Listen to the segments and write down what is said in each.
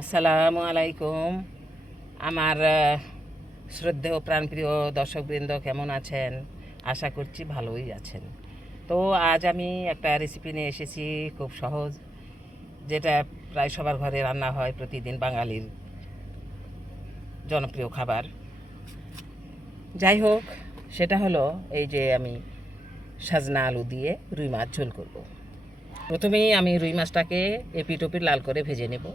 আসসালামু আলাইকুম। আমার শ্রদ্ধেয় প্রাণপ্রিয় দর্শকবৃন্দ কেমন আছেন? আশা করছি ভালোই আছেন। তো আজ আমি একটা রেসিপি নিয়ে এসেছি, খুব সহজ, যেটা প্রায় সবার ঘরে রান্না হয় প্রতিদিন, বাঙালির জনপ্রিয় খাবার। যাই হোক, সেটা হলো এই যে আমি সাজনা আলু দিয়ে রুই মাছ ঝোল করব। প্রথমেই আমি রুই মাছটাকে এপিট ওপিট লাল করে ভেজে নেব।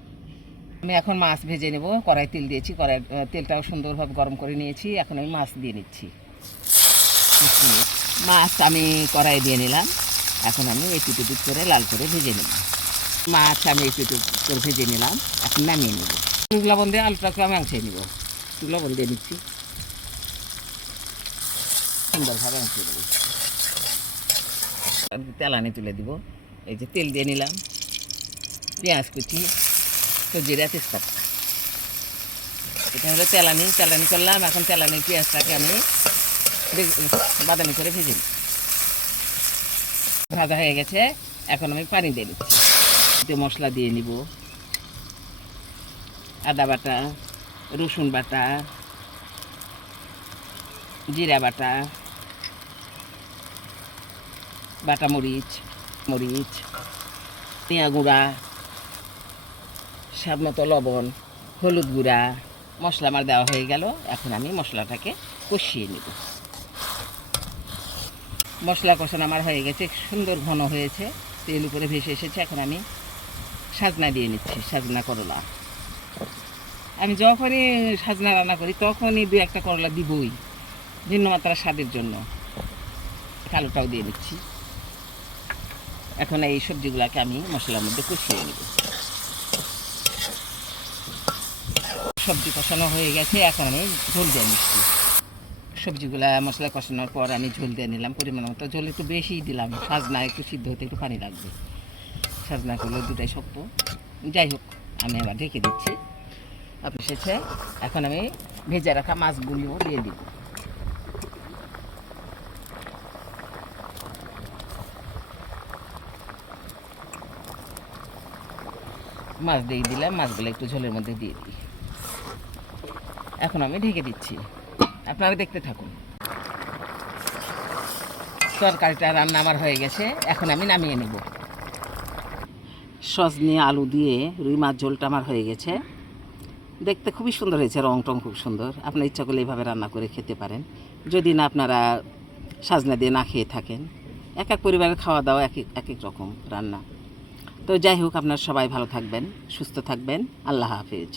আমি এখন মাছ ভেজে নেব। কড়াই তেল দিয়েছি, কড়াই তেলটাও সুন্দরভাবে গরম করে নিয়েছি। এখন আমি মাছ দিয়ে নিচ্ছি। মাছ আমি কড়াই দিয়ে নিলাম। এখন আমি এপিট ওপিট করে লাল করে ভেজে নেব। মাছ আমি এপিট ওপিট করে ভেজে নিলাম। এখন নামিয়ে নেব। লবণ দিয়ে আলুটাকে আমি আংশিয়ে নেব। লবণ দিয়ে নিচ্ছি, সুন্দরভাবে আংশিয়ে দেবো। তেলানি তুলে দিব। এই যে তেল দিয়ে নিলাম, পেঁয়াজ কুচি, জিরা, তেজপাতা। এটা হলো তেলানি করলাম। এখন তেলানির পেঁয়াজটাকে আমি বাদামি করে ভেজে নিই। ভাজা হয়ে গেছে, এখন আমি পানি দিয়ে দিচ্ছি। মশলা দিয়ে নিব, আদা বাটা, রসুন বাটা, জিরা বাটা, বাটা মরিচ, ধনিয়া গুঁড়া, স্বাদ মতো লবণ, হলুদ গুঁড়া। মশলা আমার দেওয়া হয়ে গেল। এখন আমি মশলাটাকে কষিয়ে নেব। মশলা কষানো আমার হয়ে গেছে, সুন্দর ঘন হয়েছে, তেল উপরে ভেসে এসেছে। এখন আমি সাজনা দিয়ে নিচ্ছি, সাজনা করলা। আমি যখনই সাজনা রান্না করি তখনই দু একটা করলা দিবই, ভিন্ন মাত্রার স্বাদের জন্য। আলুটাও দিয়ে দিচ্ছি। এখন এই সবজিগুলোকে আমি মশলার মধ্যে কষিয়ে নেব। সবজি কষানো হয়ে গেছে, এখন আমি ঝোল দিয়ে নিচ্ছি। সবজিগুলা মশলা কষানোর পর আমি ঝোল দিয়ে নিলাম পরিমাণ মতো। ঝোল একটু বেশিই দিলাম, সাজনা একটু সিদ্ধ হতে একটু পানি লাগবে। সাজনা করলে দুটাই শক্ত। যাই হোক, আমি আবার ঢেকে দিচ্ছি। আপনি এসেছে, এখন আমি ভেজে রাখা মাছগুলিও দিয়ে দিব। মাছ দিয়ে দিলাম, মাছগুলো একটু ঝোলের মধ্যে দিয়ে দিই। এখন আমি ঢেকে দিচ্ছি, আপনারা দেখতে থাকুন। তরকারিটা রান্না আমার হয়ে গেছে, এখন আমি নামিয়ে নেব। সজনে আলু দিয়ে রুই মাছ ঝোলটা আমার হয়ে গেছে। দেখতে খুবই সুন্দর হয়েছে, রং টং খুব সুন্দর। আপনার ইচ্ছা করলে এইভাবে রান্না করে খেতে পারেন, যদি না আপনারা সাজনা দিয়ে না খেয়ে থাকেন। এক এক পরিবারের খাওয়া দাওয়া এক এক রকম রান্না। তো যাই হোক, আপনারা সবাই ভালো থাকবেন, সুস্থ থাকবেন। আল্লাহ হাফেজ।